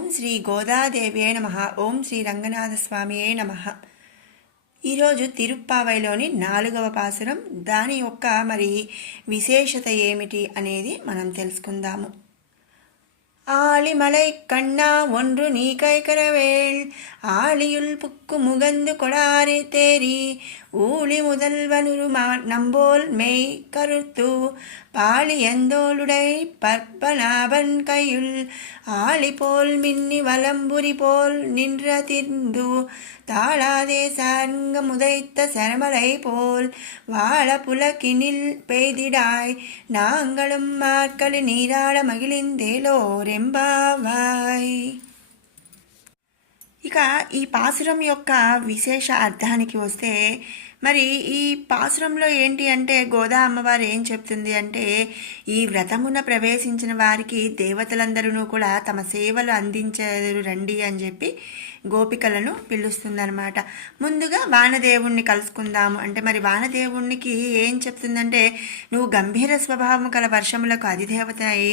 ఓం శ్రీ గోదాదేవ్యే నమః. ఓం శ్రీ రంగనాథ స్వామియే నమః. ఈరోజు తిరుప్పావైలోని 4వ పాసురం, దాని యొక్క విశేషత ఏమిటి అనేది మనం తెలుసుకుందాము. ஆழிமலை கண்ணா ஒன்று நீ கைகரவேள் ஆழியுள் புக்கு முகந்து கொடாரே தேரி ஊழி முதல்வனுரு நம்போல் மெய் கருத்து பாளி எந்தோளுடை பற்பனாபன் கையுள் ஆழி போல் மின்னி வலம்புரி போல் நின்றதிர்ந்து தாளாதே சார்ங்க முதைத்த சரமலை போல் வாழ புலக்கினில் பெய்திடாய் நாங்களும் மார்க்களி நீராட మగిలిందేలోరెంబావాయ్. ఇక ఈ పాసురం యొక్క విశేష అర్థానికి వస్తే, ఈ పాసురంలో ఏంటి అంటే గోదా అమ్మవారు ఏం చెప్తుంది అంటే, ఈ వ్రతమున ప్రవేశించిన వారికి దేవతలందరూ కూడా తమ సేవలు అందించారు రండి అని చెప్పి గోపికలను పిలుస్తుందనమాట. ముందుగా వానదేవుణ్ణి కలుసుకుందాము అంటే, వానదేవునికి ఏం చెప్తుందంటే, నువ్వు గంభీర స్వభావం కల వర్షములకు అధిదేవత అయి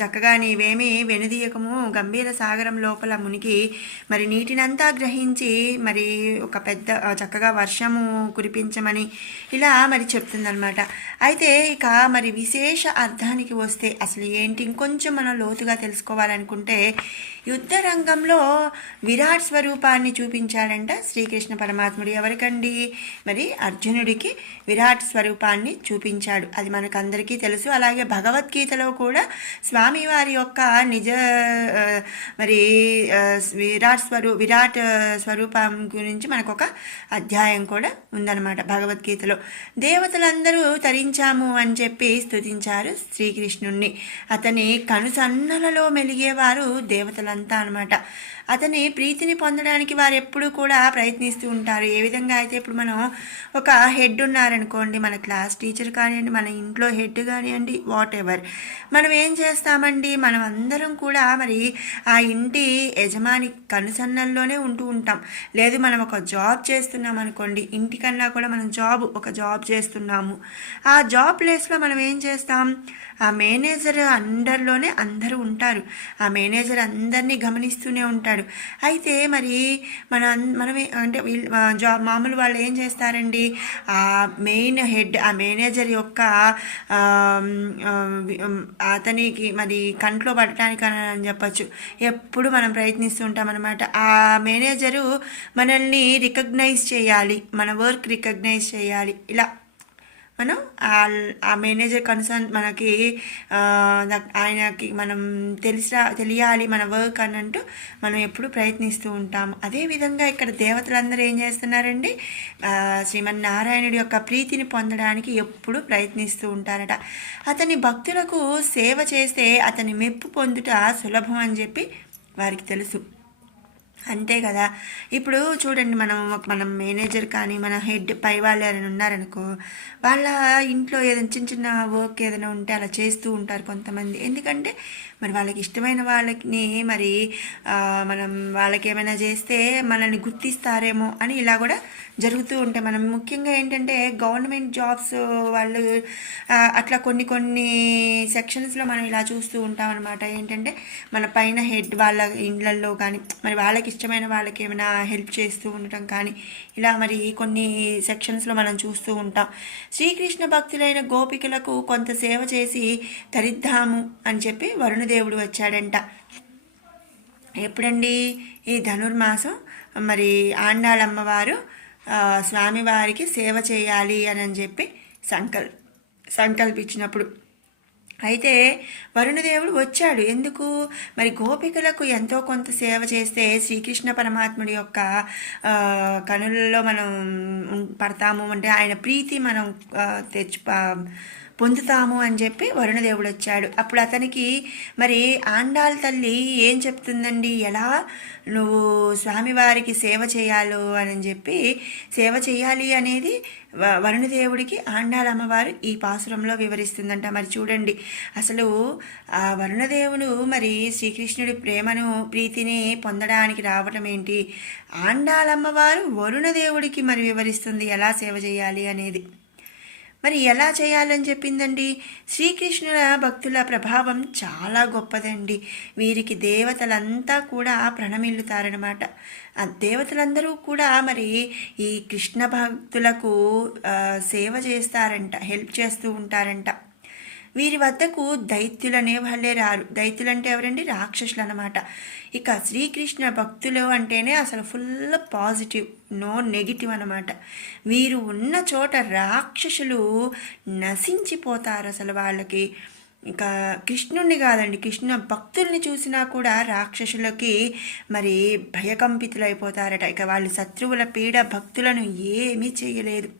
చక్కగా నీవేమీ వెనుదీయకము గంభీర సాగరం లోపల మునిగి నీటినంతా గ్రహించి ఒక పెద్ద చక్కగా వర్షము కురిపించమని ఇలా చెప్తుందనమాట. అయితే ఇక విశేష అర్థానికి వస్తే అసలు ఏంటి, ఇంకొంచెం మనం లోతుగా తెలుసుకోవాలనుకుంటే, యుద్ధ రంగంలో విరాట్ స్వరూపాన్ని చూపించాడంట శ్రీకృష్ణ పరమాత్ముడు. ఎవరికండి? అర్జునుడికి విరాట్ స్వరూపాన్ని చూపించాడు. అది మనకందరికీ తెలుసు. అలాగే భగవద్గీతలో కూడా స్వామివారి యొక్క నిజ విరాట్ స్వరూపం గురించి మనకొక అధ్యాయం కూడా ఉందన్నమాట భగవద్గీతలో. దేవతలందరూ తరించాము అని చెప్పి స్తుతించారు శ్రీకృష్ణుణ్ణి. అతని కనుసన్నలలో మెలిగేవారు దేవతలంతా అనమాట. అతని ప్రీతిని పొందడానికి వారు ఎప్పుడు కూడా ప్రయత్నిస్తూ ఉంటారు. ఏ విధంగా అయితే ఇప్పుడు మనం ఒక హెడ్ ఉన్నారనుకోండి, మన క్లాస్ టీచర్ కానివ్వండి, మన ఇంట్లో హెడ్ కానివ్వండి, వాట్ ఎవర్, మనం ఏం చేస్తామండి, మనం అందరం కూడా ఆ ఇంటి యజమాని కనుసన్నల్లోనే ఉంటూ ఉంటాం. లేదు మనం ఒక జాబ్ చేస్తున్నాం అనుకోండి, ఇంటికన్నా కూడా మనం ఒక జాబ్ చేస్తున్నాము. ఆ జాబ్ ప్లేస్లో మనం ఏం చేస్తాం, ఆ మేనేజర్ అండర్లోనే అందరూ ఉంటారు. ఆ మేనేజర్ అందరినీ గమనిస్తూనే ఉంటాడు. అయితే మనమే అంటే జాబ్ మామూలు వాళ్ళు ఏం చేస్తారండి, ఆ మెయిన్ హెడ్, ఆ మేనేజర్ యొక్క అతనికి కంట్లో పడటానికి అని చెప్పచ్చు ఎప్పుడు మనం ప్రయత్నిస్తూ ఉంటాం అనమాట. ఆ మేనేజరు మనల్ని రికగ్నైజ్ చేయాలి, మన వర్క్ రికగ్నైజ్ చేయాలి. ఇలా మనం ఆ మేనేజర్ కన్సర్న్ ఆయనకి మనం తెలియాలి మన వర్క్ అన్నట్టు మనం ఎప్పుడు ప్రయత్నిస్తూ ఉంటాము. అదేవిధంగా ఇక్కడ దేవతలందరూ ఏం చేస్తున్నారండి, శ్రీమన్నారాయణుడి యొక్క ప్రీతిని పొందడానికి ఎప్పుడు ప్రయత్నిస్తూ ఉంటారట. అతని భక్తులకు సేవ చేస్తే అతని మెప్పు పొందుట సులభం అని చెప్పి వారికి తెలుసు. అంతే కదా. ఇప్పుడు చూడండి, మనం మేనేజర్ కానీ మన హెడ్ పై వాళ్ళు ఎవరైనా ఉన్నారనుకో, వాళ్ళ ఇంట్లో ఏదైనా చిన్న చిన్న వర్క్ ఏదైనా ఉంటే అలా చేస్తూ ఉంటారు కొంతమంది. ఎందుకంటే వాళ్ళకి ఇష్టమైన వాళ్ళని మనం వాళ్ళకి ఏమైనా చేస్తే మనల్ని గుర్తిస్తారేమో అని ఇలా కూడా జరుగుతూ ఉంటాయి. మనం ముఖ్యంగా ఏంటంటే గవర్నమెంట్ జాబ్స్ వాళ్ళు అట్లా కొన్ని సెక్షన్స్లో మనం ఇలా చూస్తూ ఉంటాం అనమాట. ఏంటంటే మన పైన హెడ్ వాళ్ళ ఇళ్ళల్లో కానీ వాళ్ళకి ఇష్టమైన వాళ్ళకి ఏమైనా హెల్ప్ చేస్తూ ఉండటం కానీ ఇలా కొన్ని సెక్షన్స్లో మనం చూస్తూ ఉంటాం. శ్రీకృష్ణ భక్తులైన గోపికలకు కొంత సేవ చేసి తరిద్దాము అని చెప్పి వరుణదేవుడు వచ్చాడంట. ఎప్పుడండి? ఈ ధనుర్మాసం ఆండాళమ్మవారు స్వామివారికి సేవ చేయాలి అని చెప్పి సంకల్పించినప్పుడు అయితే వరుణదేవుడు వచ్చాడు. ఎందుకు? గోపికలకు ఎంతో కొంత సేవ చేస్తే శ్రీకృష్ణ పరమాత్ముడి యొక్క కనులలో మనం పడతాము అంటే ఆయన ప్రీతి మనం పొందుతాము అని చెప్పి వరుణదేవుడు వచ్చాడు. అప్పుడు అతనికి ఆండాళ్ తల్లి ఏం చెప్తుందండి, ఎలా నువ్వు స్వామివారికి సేవ చేయాలో అని చెప్పి సేవ చేయాలి అనేది వరుణదేవుడికి ఆండాళ్ అమ్మవారు ఈ పాసురంలో వివరిస్తుందంట. చూడండి, అసలు ఆ వరుణదేవుడు శ్రీకృష్ణుడి ప్రీతిని పొందడానికి రావటం ఏంటి, ఆండాళ్ అమ్మవారు వరుణదేవుడికి వివరిస్తుంది ఎలా సేవ చేయాలి అనేది. మరి ఎలా చేయాలని చెప్పిందండి? శ్రీకృష్ణుల భక్తుల ప్రభావం చాలా గొప్పదండి. వీరికి దేవతలంతా కూడా ప్రణమిల్లుతారనమాట. ఆ దేవతలందరూ కూడా మరి ఈ కృష్ణ భక్తులకు సేవ చేస్తారంట, హెల్ప్ చేస్తూ ఉంటారంట. వీరి వద్దకు దైత్యులు అనే వాళ్ళే రారు. దైత్యులు అంటే ఎవరండి? రాక్షసులు అనమాట. ఇక శ్రీకృష్ణ భక్తులు అంటేనే అసలు ఫుల్ పాజిటివ్, నో నెగిటివ్ అనమాట. వీరు ఉన్న చోట రాక్షసులు నశించిపోతారు. అసలు వాళ్ళకి ఇంకా కృష్ణుణ్ణి కాదండి, కృష్ణ భక్తుల్ని చూసినా కూడా రాక్షసులకి మరి భయకంపితులైపోతారట. ఇక వాళ్ళ శత్రువుల పీడ భక్తులను ఏమీ చేయలేదు.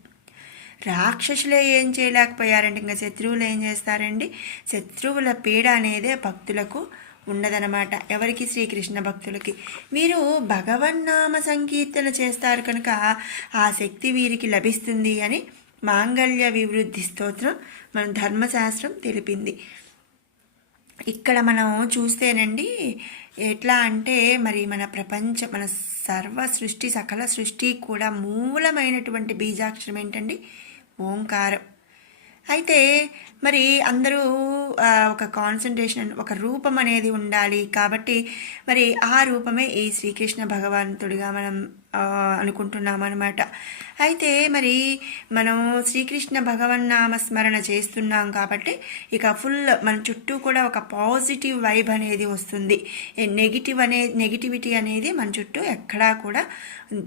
రాక్షసులే ఏం చేయలేకపోయారంటే ఇంకా శత్రువులు ఏం చేస్తారండి? శత్రువుల పీడ అనేదే భక్తులకు ఉండదనమాట. ఎవరికి? శ్రీకృష్ణ భక్తులకి. వీరు భగవన్నామ సంకీర్తన చేస్తారు కనుక ఆ శక్తి వీరికి లభిస్తుంది అని మాంగళ్య వివృద్ధి స్తోత్రం మన ధర్మశాస్త్రం తెలిపింది. ఇక్కడ మనం చూస్తేనండి ఎట్లా అంటే మరి మన మన సర్వ సృష్టి, సకల సృష్టి కూడా మూలమైనటువంటి బీజాక్షరం ఏంటండి? ఓంకారం. అయితే మరి అందరూ ఒక కాన్సన్ట్రేషన్, ఒక రూపం అనేది ఉండాలి కాబట్టి మరి ఆ రూపమే ఈ శ్రీకృష్ణ భగవంతుడిగా మనం అనుకుంటున్నాం అనమాట. అయితే మరి మనం శ్రీకృష్ణ భగవన్నామస్మరణ చేస్తున్నాం కాబట్టి ఇక ఫుల్ మన చుట్టూ కూడా ఒక పాజిటివ్ వైబ్ అనేది వస్తుంది. నెగిటివిటీ అనేది మన చుట్టూ ఎక్కడా కూడా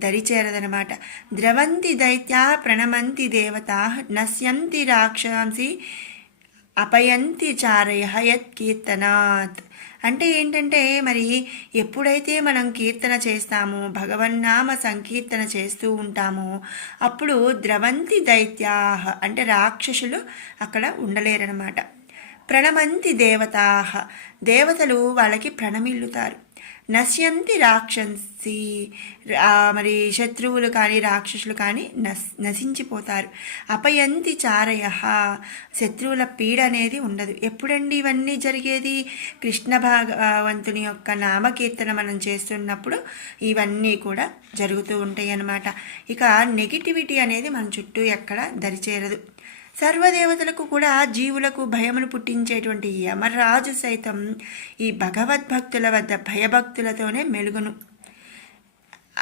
దరిచేరదనమాట. ద్రవంతి దైత్యా ప్రణమంతి దేవతా నశ్యంతి రాక్షాంసి అపయంతి చారయ యత్ కీర్తనాత్. అంటే ఏంటంటే మరి ఎప్పుడైతే మనం కీర్తన చేస్తామో, భగవన్నామ సంకీర్తన చేస్తూ ఉంటామో అప్పుడు ద్రవంతి దైత్యా అంటే రాక్షసులు అక్కడ ఉండలేరనమాట. ప్రణమంతి దేవతా, దేవతలు వాళ్ళకి ప్రణమిల్లుతారు. నశ్యంతి రాక్షసి, మరి శత్రువులు కానీ రాక్షసులు కానీ నశించిపోతారు. అపయంతి చారయ, శత్రువుల పీడ అనేది ఉండదు. ఎప్పుడండి ఇవన్నీ జరిగేది? కృష్ణ భగవంతుని యొక్క నామకీర్తన మనం చేస్తున్నప్పుడు ఇవన్నీ కూడా జరుగుతూ ఉంటాయి అన్నమాట. ఇక నెగిటివిటీ అనేది మన చుట్టూ ఎక్కడ దరిచేరదు. సర్వదేవతలకు కూడా జీవులకు భయమును పుట్టించేటువంటి యమరాజు సైతం ఈ భగవద్భక్తుల వద్ద భయభక్తులతోనే మెలుగును.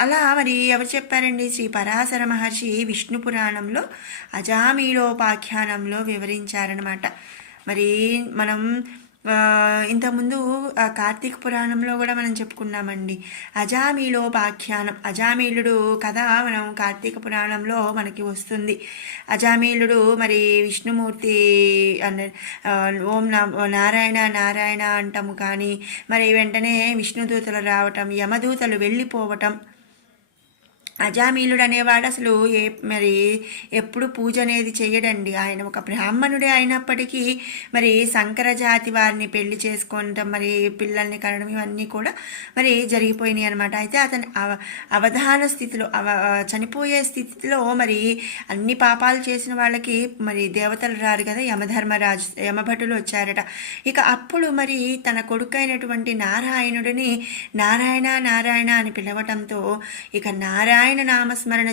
అలా మరి ఎవరు చెప్పారండి? శ్రీ పరాశర మహర్షి విష్ణు పురాణంలో అజామీళోపాఖ్యానంలో వివరించారనమాట. మరి మనం ఇంతకుముందు కార్తీక పురాణంలో కూడా మనం చెప్పుకున్నామండి అజామీళోపాఖ్యానం. అజామీళుడు కథ మనం కార్తీక పురాణంలో మనకి వస్తుంది. అజామీళుడు మరి విష్ణుమూర్తి ఓం నారాయణ నారాయణ అంటాము కానీ మరి వెంటనే విష్ణుదూతలు రావటం, యమదూతలు వెళ్ళిపోవటం. అజామీలుడు అనేవాడు అసలు మరి ఎప్పుడు పూజ అనేది చెయ్యడండి. ఆయన ఒక బ్రాహ్మణుడే అయినప్పటికీ మరి శంకర జాతి వారిని పెళ్లి చేసుకోవటం, మరి పిల్లల్ని కనడం ఇవన్నీ కూడా మరి జరిగిపోయినాయి అనమాట. అయితే అతని అవధాన స్థితిలో చనిపోయే స్థితిలో మరి అన్ని పాపాలు చేసిన వాళ్ళకి మరి దేవతలు రారు కదా, యమభటులు వచ్చారట. ఇక అప్పుడు మరి తన కొడుకైనటువంటి నారాయణుడిని నారాయణ నారాయణ అని పిలవటంతో ఇక నారాయణ నామస్మరణ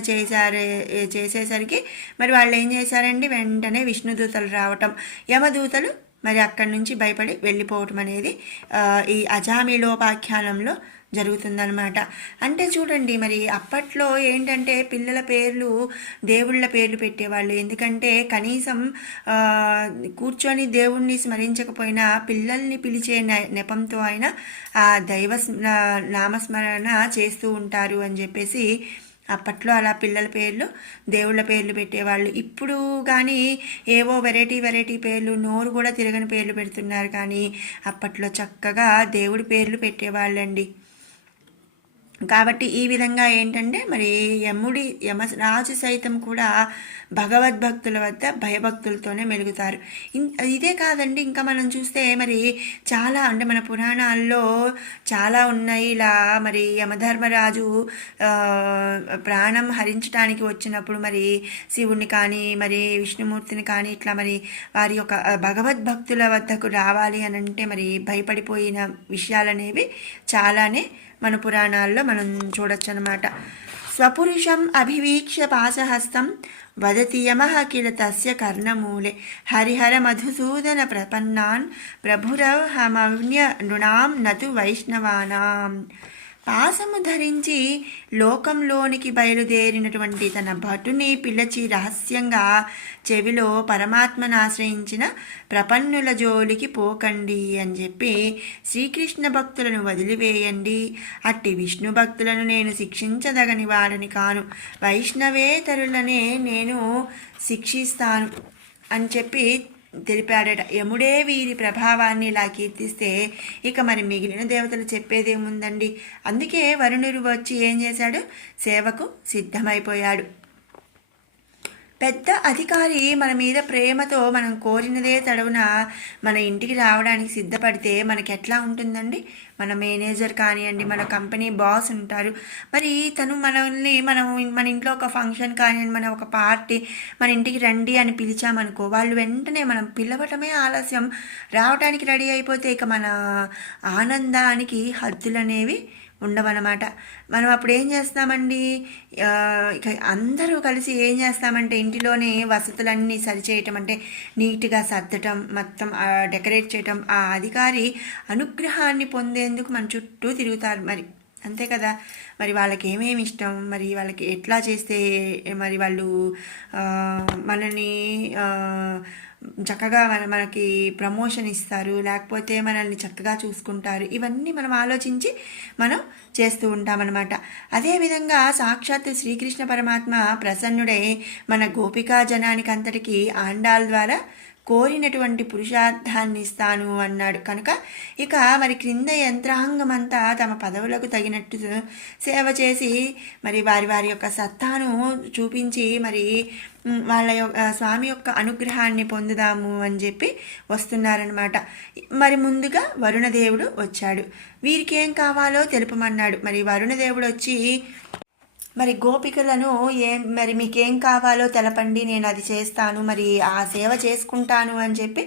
చేసేసరికి మరి వాళ్ళు ఏం చేశారండి? వెంటనే విష్ణుదూతలు రావటం, యమదూతలు మరి అక్కడి నుంచి భయపడి వెళ్ళిపోవటం అనేది ఈ అజామీళోపాఖ్యానంలో జరుగుతుందనమాట. అంటే చూడండి మరి అప్పట్లో ఏంటంటే పిల్లల పేర్లు దేవుళ్ళ పేర్లు పెట్టేవాళ్ళు. ఎందుకంటే కనీసం కూర్చొని దేవుణ్ణి స్మరించకపోయినా పిల్లల్ని పిలిచే నెపంతో అయినా ఆ దైవ నామస్మరణ చేస్తూ ఉంటారు అని చెప్పేసి అప్పట్లో అలా పిల్లల పేర్లు దేవుళ్ళ పేర్లు పెట్టేవాళ్ళు. ఇప్పుడు కానీ ఏవో వెరైటీ పేర్లు, నోరు కూడా తిరగని పేర్లు పెడుతున్నారు. కానీ అప్పట్లో చక్కగా దేవుడి పేర్లు పెట్టేవాళ్ళండి. కాబట్టి ఈ విధంగా ఏంటంటే మరి యమరాజు సైతం కూడా భగవద్భక్తుల వద్ద భయభక్తులతోనే మెలుగుతారు. ఇదే కాదండి, ఇంకా మనం చూస్తే మరి చాలా అంటే మన పురాణాల్లో చాలా ఉన్నాయి. ఇలా మరి యమధర్మరాజు ప్రాణం హరించడానికి వచ్చినప్పుడు మరి శివుణ్ణి కానీ మరి విష్ణుమూర్తిని కానీ ఇట్లా మరి వారి యొక్క భగవద్భక్తుల వద్దకు రావాలి అని అంటే మరి భయపడిపోయిన విషయాలనేవి చాలానే మన పురాణాల్లో మనం చూడొచ్చు అనమాట. స్వపురుషం అభివీక్ష్య పాశహస్తం వదతి యమః కిల తస్య కర్ణమూలే హరిహర మధుసూదన ప్రపన్నాన్ ప్రభురహమన్య నృణాం నతు వైష్ణవానాం. పాసము ధరించి లోకంలోనికి బయలుదేరినటువంటి తన భటుని పిలిచి రహస్యంగా చెవిలో పరమాత్మను ఆశ్రయించిన ప్రపన్నుల జోలికి పోకండి అని చెప్పి శ్రీకృష్ణ భక్తులను వదిలివేయండి. అట్టి విష్ణు భక్తులను నేను శిక్షించదగని వాడని కాను, వైష్ణవేతరులనే నేను శిక్షిస్తాను అని చెప్పి తెలిపాడట. యముడే వీరి ప్రభావాన్ని ఇలా కీర్తిస్తే ఇక మరి మిగిలిన దేవతలు చెప్పేదేముందండి. అందుకే వరుణుడు వచ్చి ఏం చేశాడు, సేవకు సిద్ధమైపోయాడు. పెద్ద అధికారి మన మీద ప్రేమతో మనం కోరినదే తడవున మన ఇంటికి రావడానికి సిద్ధపడితే మనకి ఎట్లా ఉంటుందండి. మన మేనేజర్ కానివ్వండి, మన కంపెనీ బాస్ ఉంటారు, మరి తను మనల్ని మన ఇంట్లో ఒక ఫంక్షన్ కానివ్వండి, మన ఒక పార్టీ మన ఇంటికి రండి అని పిలిచామనుకో, వాళ్ళు వెంటనే మనం పిలవటమే ఆలస్యం రావడానికి రెడీ అయిపోతే ఇక మన ఆనందానికి హద్దులు అనేవి ఉండవన్నమాట. మనం అప్పుడు ఏం చేస్తామండి, ఇక అందరూ కలిసి ఏం చేస్తామంటే ఇంటిలోనే వసతులన్నీ సరిచేయటం, అంటే నీట్గా సర్దటం, మొత్తం డెకరేట్ చేయటం, ఆ అధికారి అనుగ్రహాన్ని పొందేందుకు మన చుట్టూ తిరుగుతారు. మరి అంతే కదా, మరి వాళ్ళకి ఏమేమి ఇష్టం, మరి వాళ్ళకి ఎట్లా చేస్తే మరి వాళ్ళు మనని చక్కగా మనకి ప్రమోషన్ ఇస్తారు, లేకపోతే మనల్ని చక్కగా చూసుకుంటారు, ఇవన్నీ మనం ఆలోచించి మనం చేస్తూ ఉంటామన్నమాట. అదేవిధంగా సాక్షాత్తు శ్రీకృష్ణ పరమాత్మ ప్రసన్నుడై మన గోపికా జనానికి అంతటికీ ఆండాల్ ద్వారా కోరినటువంటి పురుషార్థాన్ని ఇస్తాను అన్నాడు. కనుక ఇక మరి క్రింద యంత్రాంగమంతా తమ పదవులకు తగినట్టు సేవ చేసి మరి వారి యొక్క సత్తాను చూపించి మరి వాళ్ళ స్వామి యొక్క అనుగ్రహాన్ని పొందుదాము అని చెప్పి వస్తున్నారనమాట. మరి ముందుగా వరుణదేవుడు వచ్చాడు. వీరికి ఏం కావాలో తెలుపమన్నాడు. మరి వరుణదేవుడు వచ్చి మరి గోపికలను మరి మీకేం కావాలో తెలపండి, నేను అది చేస్తాను, మరి ఆ సేవ చేసుకుంటాను అని చెప్పి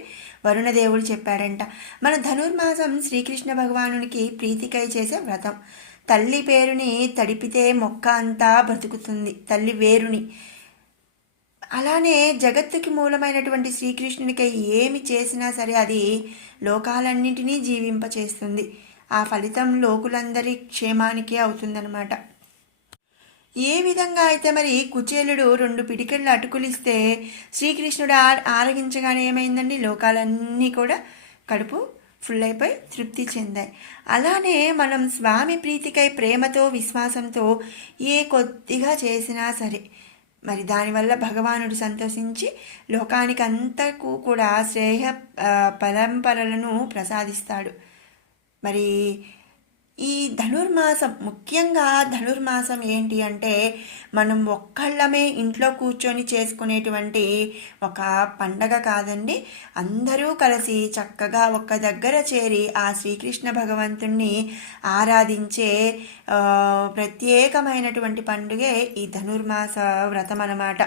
వరుణదేవుడు చెప్పాడంట. మన ధనుర్మాసం శ్రీకృష్ణ భగవానునికి ప్రీతికై చేసే వ్రతం. తల్లి పేరుని తడిపితే మొక్క అంతా బ్రతుకుతుంది, తల్లి వేరుని. అలానే జగత్తుకి మూలమైనటువంటి శ్రీకృష్ణునికి ఏమి చేసినా సరే అది లోకాలన్నింటినీ జీవింపచేస్తుంది. ఆ ఫలితం లోకులందరి క్షేమానికే అవుతుందన్నమాట. ఏ విధంగా అయితే మరి కుచేలుడు 2 పిడికెళ్ళు అటుకులిస్తే శ్రీకృష్ణుడు ఆరగించగానే ఏమైందండి, లోకాలన్నీ కూడా కడుపు ఫుల్ అయిపోయి తృప్తి చెందాయి. అలానే మనం స్వామి ప్రీతికై ప్రేమతో విశ్వాసంతో ఏ కొద్దిగా చేసినా సరే మరి దానివల్ల భగవానుడు సంతోషించి లోకానికి అంతకు కూడా శ్రేయ పరంపరలను ప్రసాదిస్తాడు. మరి ఈ ధనుర్మాసం, ముఖ్యంగా ధనుర్మాసం ఏంటి అంటే మనం ఒక్కళ్ళమే ఇంట్లో కూర్చొని చేసుకునేటువంటి ఒక పండగ కాదండి. అందరూ కలిసి చక్కగా ఒక్క దగ్గర చేరి ఆ శ్రీకృష్ణ భగవంతుణ్ణి ఆరాధించే ప్రత్యేకమైనటువంటి పండుగే ఈ ధనుర్మాస వ్రతం అన్నమాట.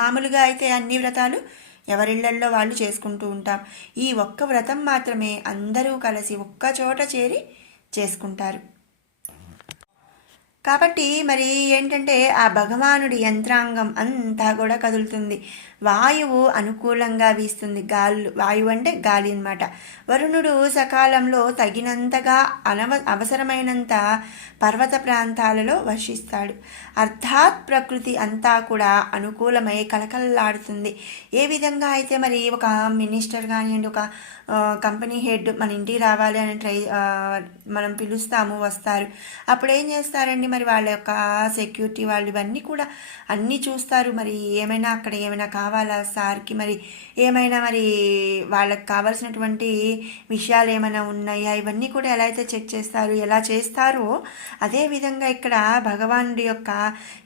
మామూలుగా అయితే అన్ని వ్రతాలు ఎవరిళ్లల్లో వాళ్ళు చేసుకుంటూ ఉంటాం. ఈ ఒక్క వ్రతం మాత్రమే అందరూ కలిసి ఒక్క చోట చేరి చేసుకుంటారు. కాబట్టి మరి ఏంటంటే ఆ భగవానుడి యంత్రాంగం అంతా కూడా కదులుతుంది. వాయువు అనుకూలంగా వీస్తుంది. వాయువు అంటే గాలి అన్నమాట. వరుణుడు సకాలంలో తగినంతగా అవసరమైనంత పర్వత ప్రాంతాలలో వర్షిస్తాడు. అర్థాత్ ప్రకృతి అంతా కూడా అనుకూలమై కలకలలాడుతుంది. ఏ విధంగా అయితే మరి ఒక మినిస్టర్ కానివ్వండి, ఒక కంపెనీ హెడ్ మన ఇంటికి రావాలి అని మనం పిలుస్తాము, వస్తారు. అప్పుడు ఏం చేస్తారండి, మరి వాళ్ళ యొక్క సెక్యూరిటీ వాళ్ళు ఇవన్నీ కూడా అన్నీ చూస్తారు. మరి ఏమైనా అక్కడ ఏమైనా కావాలా సార్కి, మరి ఏమైనా మరి వాళ్ళకి కావాల్సినటువంటి విషయాలు ఏమైనా ఉన్నాయా, ఇవన్నీ కూడా ఎలా అయితే చెక్ చేస్తారు, ఎలా చేస్తారో అదేవిధంగా ఇక్కడ భగవానుడి యొక్క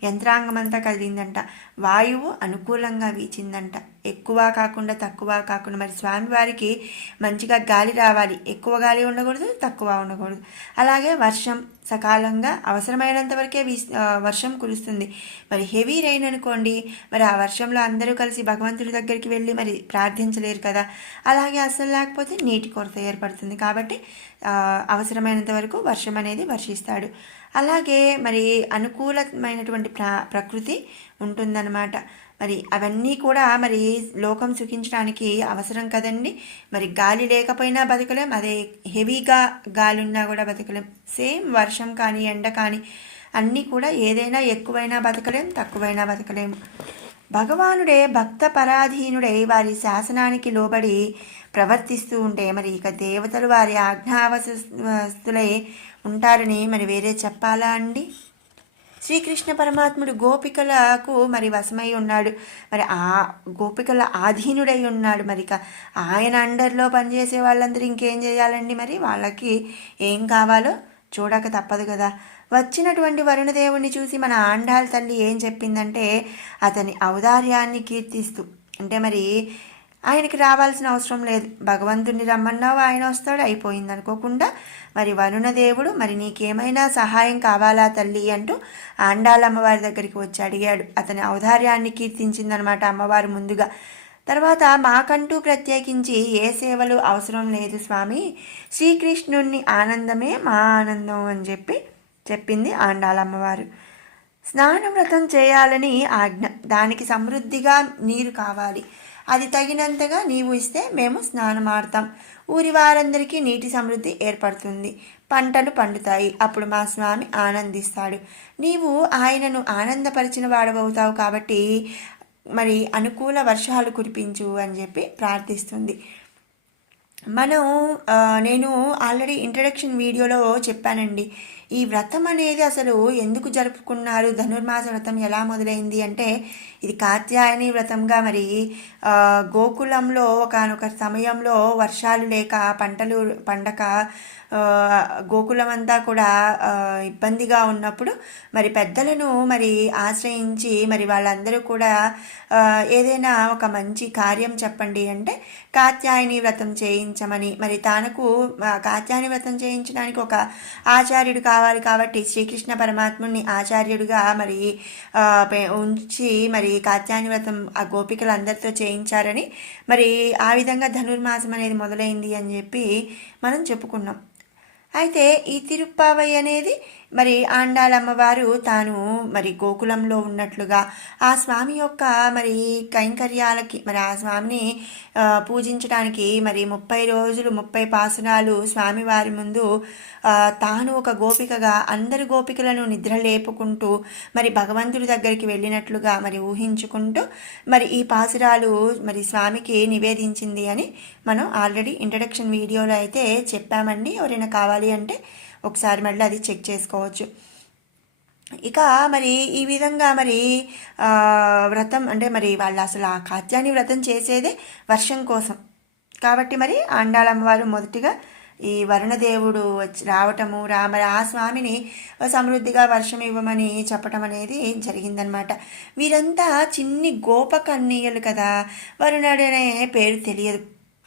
యంత్రాంగం అంతా కదిలిందంట. వాయువు అనుకూలంగా వీచిందంట. ఎక్కువ కాకుండా తక్కువ కాకుండా మరి స్వామివారికి మంచిగా గాలి రావాలి, ఎక్కువ గాలి ఉండకూడదు, తక్కువ ఉండకూడదు. అలాగే వర్షం సకాలంగా అవసరమైనంత వరకే వర్షం కురుస్తుంది. మరి హెవీ రెయిన్ అనుకోండి, మరి ఆ వర్షంలో అందరూ కలిసి భగవంతుడి దగ్గరికి వెళ్ళి మరి ప్రార్థించలేరు కదా. అలాగే అసలు లేకపోతే నీటి కొరత ఏర్పడుతుంది. కాబట్టి అవసరమైనంత వరకు వర్షం అనేది వర్షిస్తాడు. అలాగే మరి అనుకూలమైనటువంటి ప్రకృతి ఉంటుందన్నమాట. మరి అవన్నీ కూడా మరి లోకం సుఖించడానికి అవసరం కదండి. మరి గాలి లేకపోయినా బతకలేం, అదే హెవీగా గాలి ఉన్నా కూడా బతకలేం. సేమ్ వర్షం కానీ ఎండ కానీ అన్నీ కూడా ఏదైనా ఎక్కువైనా బతకలేం, తక్కువైనా బతకలేము. భగవానుడే భక్త పరాధీనుడై వారి శాసనానికి లోబడి ప్రవర్తిస్తూ ఉంటే మరి ఇక దేవతలు వారి ఆజ్ఞావస్తులై ఉంటారని మరి వేరే చెప్పాలా అండి. శ్రీకృష్ణ పరమాత్ముడు గోపికలకు మరి వశమై ఉన్నాడు, మరి ఆ గోపికల ఆధీనుడై ఉన్నాడు. మరి ఆయన అండర్లో పనిచేసే వాళ్ళందరూ ఇంకేం చేయాలండి, మరి వాళ్ళకి ఏం కావాలో చూడక తప్పదు కదా. వచ్చినటువంటి వరుణదేవుణ్ణి చూసి మన ఆండాళ్ళ తల్లి ఏం చెప్పిందంటే, అతని ఔదార్యాన్ని కీర్తిస్తూ, అంటే మరి ఆయనకి రావాల్సిన అవసరం లేదు, భగవంతుడిని రమ్మన్నావు ఆయన వస్తాడు, అయిపోయింది అనుకోకుండా మరి వరుణదేవుడు మరి నీకేమైనా సహాయం కావాలా తల్లి అంటూ ఆండాళ్ళ అమ్మవారి దగ్గరికి వచ్చి అడిగాడు. అతని ఔదార్యాన్ని కీర్తించిందనమాట అమ్మవారు ముందుగా. తర్వాత మాకంటూ ప్రత్యేకించి ఏ సేవలు అవసరం లేదు స్వామి, శ్రీకృష్ణుని ఆనందమే మా ఆనందం అని చెప్పింది ఆండాళ్ళ అమ్మవారు. స్నానవ్రతం చేయాలని ఆజ్ఞ, దానికి సమృద్ధిగా నీరు కావాలి, అది తగినంతగా నీవు ఇస్తే మేము స్నానం ఆడతాం, ఊరి వారందరికీ నీటి సమృద్ధి ఏర్పడుతుంది, పంటలు పండుతాయి, అప్పుడు మా స్వామి ఆనందిస్తాడు, నీవు ఆయనను ఆనందపరిచిన వాడవవుతావు కాబట్టి మరి అనుకూల వర్షాలు కురిపించు అని చెప్పి ప్రార్థిస్తుంది. నేను ఆల్రెడీ ఇంట్రడక్షన్ వీడియోలో చెప్పానండి, ఈ వ్రతం అనేది అసలు ఎందుకు జరుపుకున్నారు, ధనుర్మాస వ్రతం ఎలా మొదలైంది అంటే, ఇది కాత్యాయని వ్రతంగా మరి గోకులంలో ఒకనొక సమయంలో వర్షాలు లేక పంటలు పండక గోకులమంతా కూడా ఇబ్బందిగా ఉన్నప్పుడు మరి పెద్దలను మరి ఆశ్రయించి మరి వాళ్ళందరూ కూడా ఏదైనా ఒక మంచి కార్యం చెప్పండి అంటే కాత్యాయని వ్రతం చేయించమని, మరి తనకు కాత్యాయని వ్రతం చేయించడానికి ఒక ఆచార్యుడు కావాలి కాబట్టి శ్రీకృష్ణ పరమాత్ముని ఆచార్యుడిగా మరి ఉంచి మరి కాత్యాయని వ్రతం ఆ గోపికలందరితో చేయించారని, మరి ఆ విధంగా ధనుర్మాసం అనేది మొదలైంది అని చెప్పి మనం చెప్పుకున్నాం. అయితే ఈ తిరుప్పావై అనేది మరి ఆండాళ్ళ అమ్మవారు తాను మరి గోకులంలో ఉన్నట్లుగా ఆ స్వామి యొక్క మరి కైంకర్యాలకి మరి ఆ స్వామిని పూజించడానికి మరి 30 రోజులు 30 పాసురాలు స్వామివారి ముందు తాను ఒక గోపికగా అందరి గోపికలను నిద్ర లేపుకుంటూ మరి భగవంతుడి దగ్గరికి వెళ్ళినట్లుగా మరి ఊహించుకుంటూ మరి ఈ పాసురాలు మరి స్వామికి నివేదించింది అని మనం ఆల్రెడీ ఇంట్రడక్షన్ వీడియోలో అయితే చెప్పామండి. ఎవరైనా కావాలి అంటే ఒకసారి మళ్ళీ అది చెక్ చేసుకోవచ్చు. ఇక మరి ఈ విధంగా మరి వ్రతం అంటే మరి వాళ్ళు అసలు ఆ కాత్యాయని వ్రతం చేసేదే వర్షం కోసం కాబట్టి మరి ఆండాళ్ళమ్మవారు మొదటిగా ఈ వరుణదేవుడు రావటము మరి ఆ స్వామిని సమృద్ధిగా వర్షం ఇవ్వమని చెప్పటం అనేది జరిగిందనమాట. వీరంతా చిన్ని గోపకన్యలు కదా, వరుణుడు అనే పేరు తెలియదు,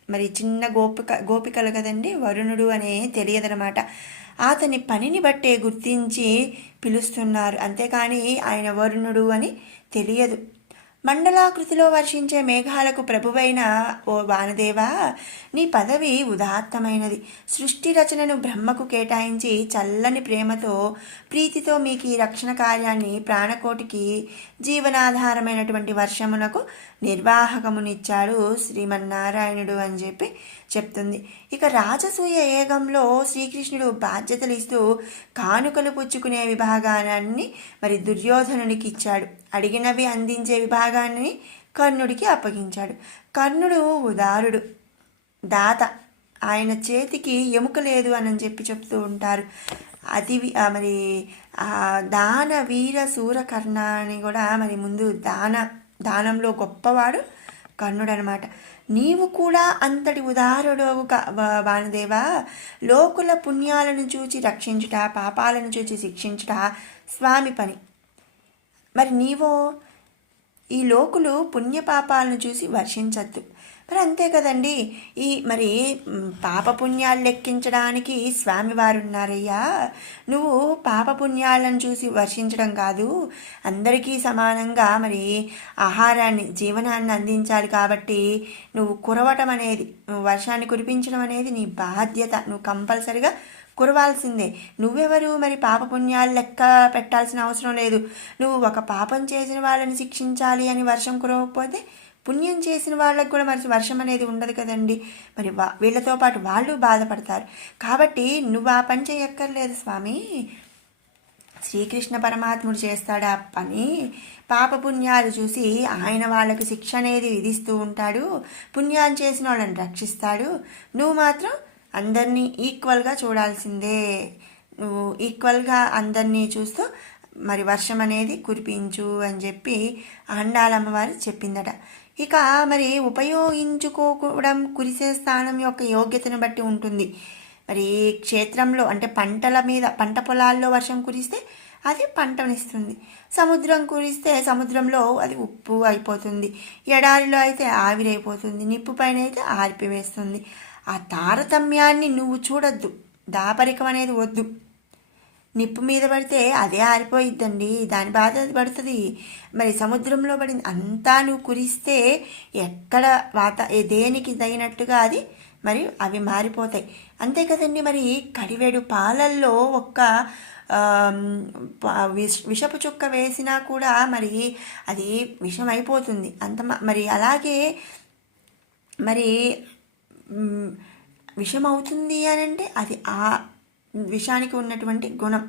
మరి చిన్న గోపికలు కదండి, వరుణుడు అనే తెలియదనమాట. అతని పనిని బట్టే గుర్తించి పిలుస్తున్నారు, అంతేకాని ఆయన వరుణుడు అని తెలియదు. మండలాకృతిలో వర్షించే మేఘాలకు ప్రభువైన ఓ వానదేవా, నీ పదవి ఉదాత్తమైనది. సృష్టి రచనను బ్రహ్మకు కేటాయించి చల్లని ప్రేమతో ప్రీతితో మీకు ఈ రక్షణ కార్యాన్ని ప్రాణకోటికి జీవనాధారమైనటువంటి వర్షమునకు నిర్వాహకమునిచ్చాడు శ్రీమన్నారాయణుడు అని చెప్పి చెప్తుంది. ఇక రాజసూయ ఏగంలో శ్రీకృష్ణుడు బాధ్యతలు ఇస్తూ కానుకలు పుచ్చుకునే విభాగాన్ని మరి దుర్యోధనునికి ఇచ్చాడు. అడిగినవి అందించే విభాగాన్ని కర్ణుడికి అప్పగించాడు. కర్ణుడు ఉదారుడు, దాత, ఆయన చేతికి ఎముక లేదు అని చెప్పి చెప్తూ ఉంటారు. అది మరి దాన వీర సూరకర్ణ అని కూడా మరి ముందు దానంలో గొప్పవాడు కర్ణుడు అనమాట. నీవు కూడా అంతటి ఉదారుడు వానదేవా, లోకుల పుణ్యాలను చూచి రక్షించుట, పాపాలను చూచి శిక్షించుట స్వామి పని. మరి నీవో ఈ లోకులు పుణ్యపాపాలను చూసి వర్షించద్దు. మరి అంతే కదండి. మరి పాపపుణ్యాలు లెక్కించడానికి స్వామివారు ఉన్నారయ్యా. నువ్వు పాపపుణ్యాలను చూసి వర్షించడం కాదు, అందరికీ సమానంగా మరి ఆహారాన్ని, జీవనాన్ని అందించాలి. కాబట్టి నువ్వు కురవటం అనేది, నువ్వు వర్షాన్ని కురిపించడం అనేది నీ బాధ్యత. నువ్వు కంపల్సరిగా కురవాల్సిందే. నువ్వెవరు మరి పాపపుణ్యాలు లెక్క పెట్టాల్సిన అవసరం లేదు. నువ్వు ఒక పాపం చేసిన వాళ్ళని శిక్షించాలి అని వర్షం కురవకపోతే పుణ్యం చేసిన వాళ్ళకు కూడా మరి వర్షం అనేది ఉండదు కదండి. మరి వీళ్ళతో పాటు వాళ్ళు బాధపడతారు. కాబట్టి నువ్వు ఆ పని చేయక్కర్లేదు స్వామి, శ్రీకృష్ణ పరమాత్ముడు చేస్తాడు ఆ పని. పాపపుణ్యాలు చూసి ఆయన వాళ్ళకు శిక్ష అనేది విధిస్తూ ఉంటాడు, పుణ్యాలు చేసిన వాళ్ళని రక్షిస్తాడు. నువ్వు మాత్రం అందరినీ ఈక్వల్గా చూడాల్సిందే. నువ్వు ఈక్వల్గా అందరినీ చూస్తూ మరి వర్షం అనేది కురిపించు అని చెప్పి ఆండాలమ్మవారు చెప్పిందట. ఇక మరి ఉపయోగించుకోవడం కురిసే స్థానం యొక్క యోగ్యతను బట్టి ఉంటుంది. మరి క్షేత్రంలో అంటే పంట పొలాల్లో వర్షం కురిస్తే అది పంటనిస్తుంది. సముద్రం కురిస్తే సముద్రంలో అది ఉప్పు అయిపోతుంది. ఎడారిలో అయితే ఆవిరైపోతుంది. నిప్పు పైన అయితే ఆరిపివేస్తుంది. ఆ తారతమ్యాన్ని నువ్వు చూడొద్దు. దాపరికం అనేది వద్దు. నిప్పు మీద పడితే అదే ఆరిపోయిద్దండి, దాని బాధ అది పడుతుంది. మరి సముద్రంలో పడింది అంతా నువ్వు కురిస్తే ఎక్కడ దేనికి తగినట్టుగా అది మరి అవి మారిపోతాయి. అంతే కదండి. మరి కడివెడు పాలల్లో ఒక్క విషపు చుక్క వేసినా కూడా మరి అది విషం అయిపోతుంది. మరి అలాగే మరి విషం అవుతుంది అని అంటే అది ఆ విషానికి ఉన్నటువంటి గుణం.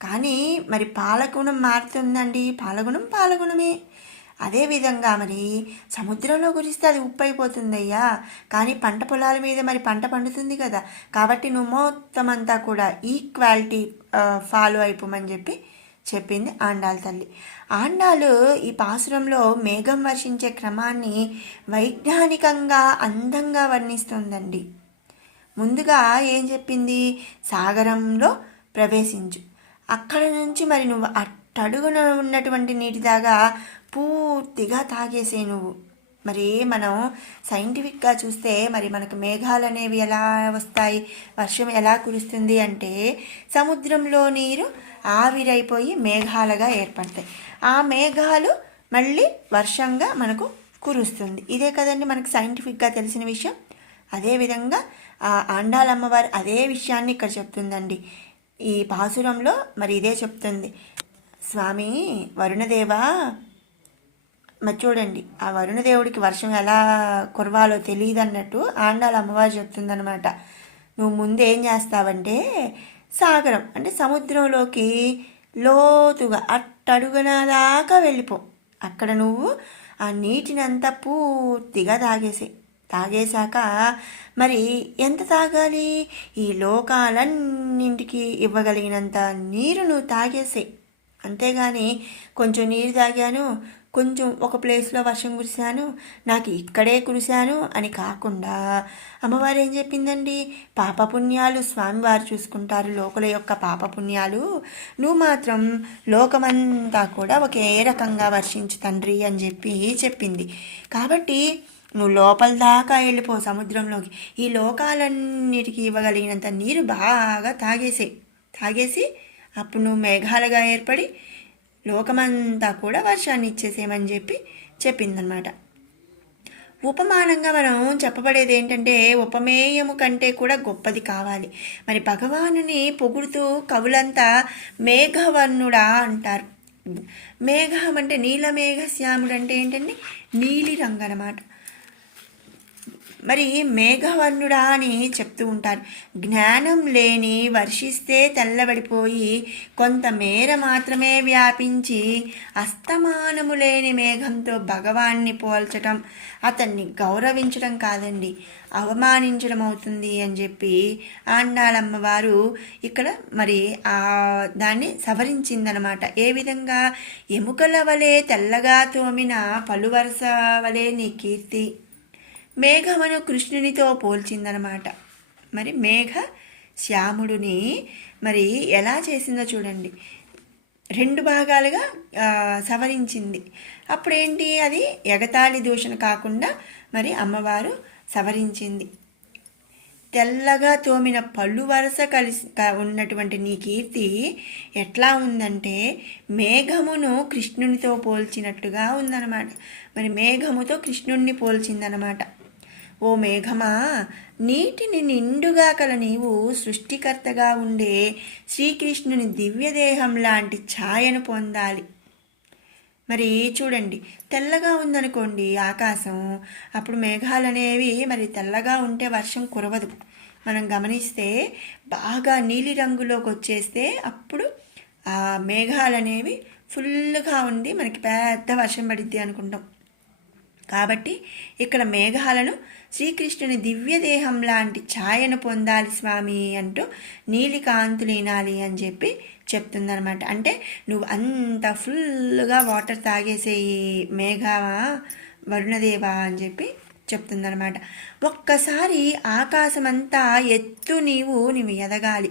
కానీ మరి పాలగుణం మారుతుందండి. పాలగుణమే. అదేవిధంగా మరి సముద్రంలో కురిస్తే అది ఉప్పు అయిపోతుందయ్యా. కానీ పంట పొలాల మీద మరి పంట పండుతుంది కదా. కాబట్టి నువ్వు మొత్తం అంతా కూడా ఈక్వాలిటీ ఫాలో అయిపోమని చెప్పి చెప్పింది ఆండాళ్ళ తల్లి. ఆండాలు ఈ పాసురంలో మేఘం వర్షించే క్రమాన్ని వైజ్ఞానికంగా అందంగా వర్ణిస్తుందండి. ముందుగా ఏం చెప్పింది? సాగరంలో ప్రవేశించు, అక్కడ నుంచి మరి నువ్వు అట్టడుగున ఉన్నటువంటి నీటి దాకా పూర్తిగా తాగేసే నువ్వు. మరి మనం సైంటిఫిక్గా చూస్తే మరి మనకు మేఘాలు అనేవి ఎలా వస్తాయి, వర్షం ఎలా కురుస్తుంది అంటే సముద్రంలో నీరు ఆవిరైపోయి మేఘాలుగా ఏర్పడతాయి. ఆ మేఘాలు మళ్ళీ వర్షంగా మనకు కురుస్తుంది. ఇదే కదండి మనకు సైంటిఫిక్గా తెలిసిన విషయం. అదేవిధంగా ఆండాలమ్మవారు అదే విషయాన్ని ఇక్కడ చెప్తుందండి ఈ పాసురంలో. మరి ఇదే చెప్తుంది. స్వామి వరుణదేవా, మరి చూడండి ఆ వరుణదేవుడికి వర్షం ఎలా కురవాలో తెలియదు అన్నట్టు ఆండాల అమ్మవారు చెప్తుందనమాట. నువ్వు ముందు ఏం చేస్తావంటే సాగరం అంటే సముద్రంలోకి లోతుగా అట్టడుగున దాకా వెళ్ళిపో. అక్కడ నువ్వు ఆ నీటినంతా పూర్తిగా తాగేశాక మరి ఎంత తాగాలి? ఈ లోకాలన్నింటికి ఇవ్వగలిగినంత నీరు నువ్వు తాగేసే. అంతేగాని కొంచెం నీరు తాగాను, కొంచెం ఒక ప్లేస్లో వర్షం కురిశాను, నాకు ఇక్కడే కురిశాను అని కాకుండా అమ్మవారు ఏం చెప్పిందండి? పాపపుణ్యాలు స్వామివారు చూసుకుంటారు, లోకుల యొక్క పాపపుణ్యాలు. నువ్వు మాత్రం లోకమంతా కూడా ఒకే రకంగా వర్షించు తండ్రి అని చెప్పి చెప్పింది. కాబట్టి నువ్వు లోపల దాకా వెళ్ళిపో సముద్రంలోకి. ఈ లోకాలన్నిటికీ ఇవ్వగలిగినంత నీరు బాగా తాగేసి అప్పుడు నువ్వు మేఘాలుగా ఏర్పడి లోకమంతా కూడా వర్షాన్ని ఇచ్చేసేమని చెప్పి చెప్పిందనమాట. ఉపమానంగా మనం చెప్పబడేది ఏంటంటే ఉపమేయము కంటే కూడా గొప్పది కావాలి. మరి భగవానుని పొగుడుతూ కవులంతా మేఘవర్ణుడా అంటారు. మేఘం అంటే నీలమేఘ శ్యాముడు అంటే ఏంటండి? నీలి రంగు అన్నమాట. మరి మేఘవర్ణుడా అని చెప్తూ ఉంటారు. జ్ఞానం లేని వర్షిస్తే తెల్లబడిపోయి కొంత మేర మాత్రమే వ్యాపించి అస్తమానము లేని మేఘంతో భగవాన్ని పోల్చటం అతన్ని గౌరవించడం కాదండి, అవమానించడం అవుతుంది అని చెప్పి ఆండాళమ్మవారు ఇక్కడ మరి దాన్ని సవరించిందనమాట. ఏ విధంగా? ఎముకల వలె తెల్లగా తోమిన పలువరస వలె నీ కీర్తి. మేఘమును కృష్ణునితో పోల్చిందనమాట. మరి మేఘ శ్యాముడిని మరి ఎలా చేసిందో చూడండి. రెండు భాగాలుగా సవరించింది. అప్పుడేంటి అది ఎగతాళి దూషణ కాకుండా మరి అమ్మవారు సవరించింది. తెల్లగా తోమిన పళ్ళు వరస కలిసి ఉన్నటువంటి నీ కీర్తి ఎట్లా ఉందంటే మేఘమును కృష్ణునితో పోల్చినట్టుగా ఉందన్నమాట. మరి మేఘముతో కృష్ణుణ్ణి పోల్చిందనమాట. ఓ మేఘమా, నీటిని నిండుగా కల నీవు సృష్టికర్తగా ఉండే శ్రీకృష్ణుని దివ్యదేహం లాంటి ఛాయను పొందాలి. మరి చూడండి, తెల్లగా ఉందనుకోండి ఆకాశం, అప్పుడు మేఘాలు అనేవి మరి తెల్లగా ఉంటే వర్షం కురవదు. మనం గమనిస్తే బాగా నీలి రంగులోకి వచ్చేస్తే అప్పుడు ఆ మేఘాలు అనేవి ఫుల్గా ఉండి మనకి పెద్ద వర్షం పడిద్ది అనుకుంటాం. కాబట్టి ఇక్కడ మేఘాలను శ్రీకృష్ణుని దివ్యదేహం లాంటి ఛాయను పొందాలి స్వామి అంటూ నీలి కాంతులీనాలి అని చెప్పి చెప్తుందనమాట. అంటే నువ్వు అంత ఫుల్గా వాటర్ తాగేసేయి మేఘా వరుణదేవా అని చెప్పి చెప్తుందనమాట. ఒక్కసారి ఆకాశమంతా ఎత్తు నీవు ఎదగాలి.